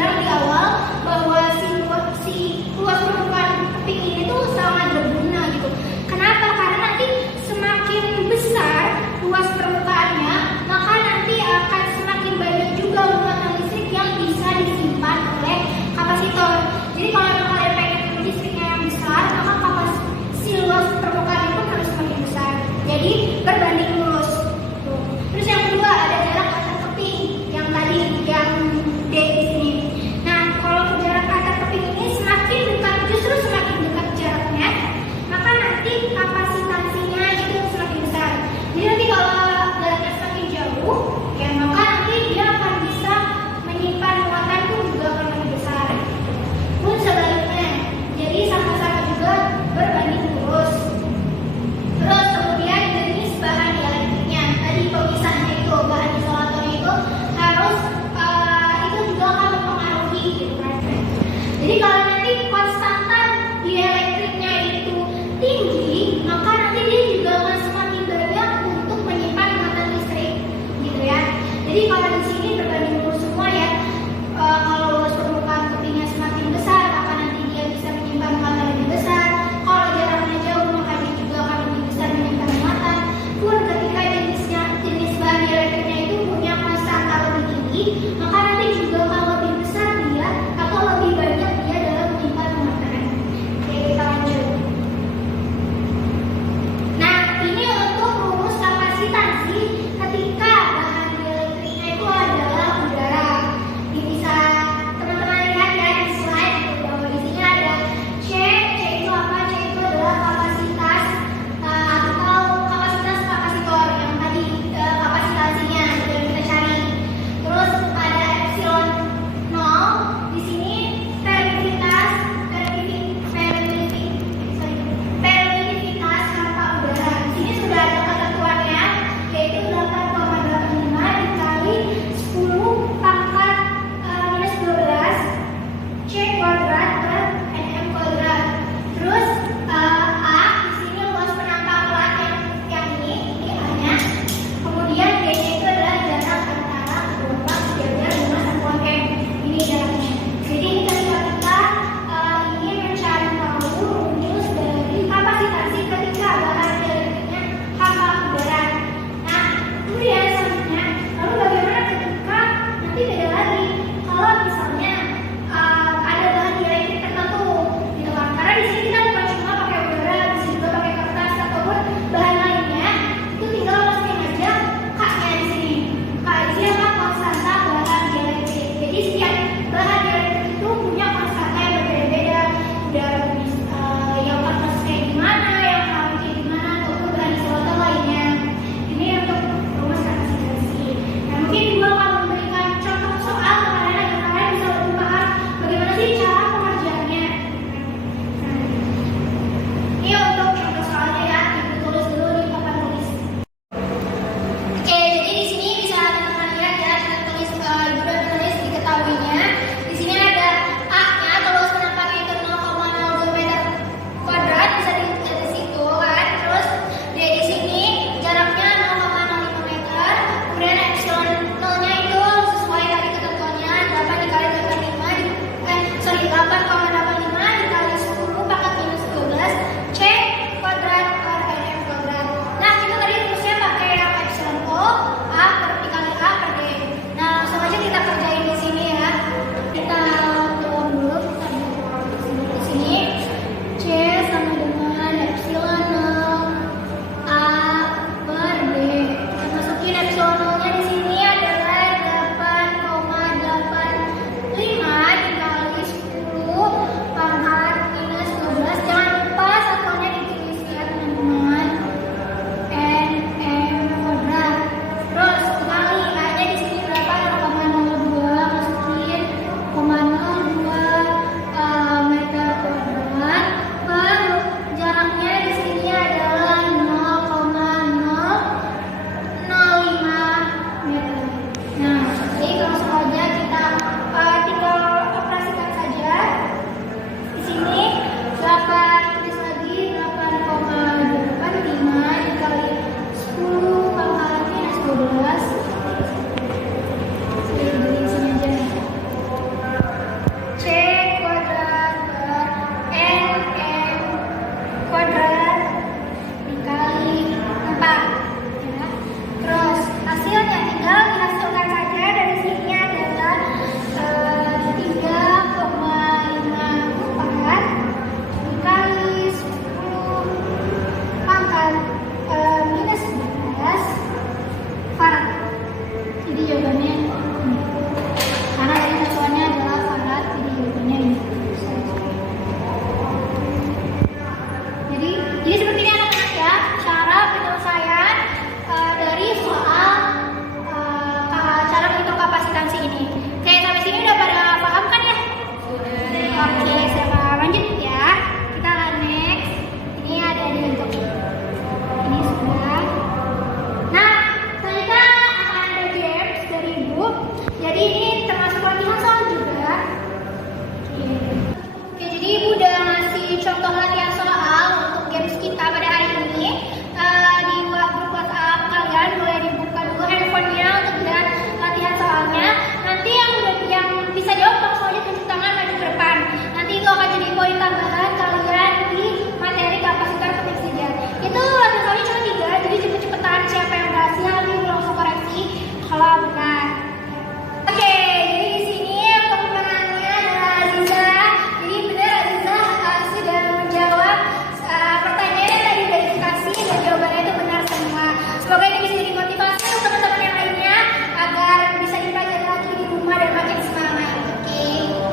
bilang di awal bahwa si luas permukaan keping ini tuh sangat berguna gitu. Kenapa? Karena nanti semakin besar luas permukaannya, maka nanti akan semakin banyak juga muatan listrik yang bisa disimpan oleh kapasitor. Jadi kalau kalian pengen listriknya yang besar, maka kapasitas luas permukaan itu harus semakin besar. Jadi berbanding lurus. Terus yang kedua ada jarak antar keping yang tadi yang D di sini. Nah, kalau jarak antar keping ini semakin dekat, justru semakin dekat jaraknya, maka nanti kapasitasnya itu semakin besar. Jadi nanti kalau jaraknya semakin jauh, ya maka nanti dia akan bisa menyimpan muatan pun juga akan lebih besar. Pun sebaliknya, jadi sama-sama juga berbanding lurus. Terus kemudian jenis bahan dielektriknya, tadi pemisahnya itu bahan isolatornya itu harus itu juga akan mempengaruhi gitu kan. Jadi kalau nanti konstanta dielektriknya itu tinggi, maka nanti dia juga akan semakin banyak untuk menyimpan muatan listrik gitu ya. Jadi kalau di sini berbanding lurus semua ya, kalau luas permukaan kepingnya semakin besar, maka nanti dia bisa menyimpan muatan lebih besar. Kalau jaraknya jauh, maka dia juga akan lebih besar menyimpan muatan. Pun ketika jenis bahan dielektriknya itu punya konstanta lebih tinggi, maka nanti juga akan lebih besar dia atau lebih banyak dia dalam menyimpan muatan. Oke, kita lanjut. Nah, ini untuk rumus kapasitansi ketika bahan dielektriknya itu adalah udara. Ini bisa teman-teman lihat ya di slide bahwa di sini ada C itu apa? C itu adalah kapasitas atau kapasitas kapasitor yang tadi kapasitansinya yang kita cari. Terus ada epsilon 0 di sini permitivitas hampa udara. Di sini sudah ada ketentuannya, yaitu 8,85 dikali 10 pangkat minus 12 C kuadrat per nm kuadrat. Terus A di sini luas penampilan yang ini A-nya. Kemudian D-nya itu adalah jarak antara kedua sejajar dengan satuan M. Ini jaraknya. Jadi ketika kita ingin mencari tahu rumus dari kapasitansi ketika bahan dielektriknya hampa udara. Nah, kemudian selanjutnya, lalu bagaimana ketika nanti beda lagi kalau misalnya ada bahan dielektrik tertentu gitu kan? Karena di sini kita bukan cuma pakai udara, bisa juga pakai kertas ataupun bahan lainnya. Itu tinggal masukin aja K-nya di sini. K di sini apa? Konstanta bahan dielektrik. Jadi setiap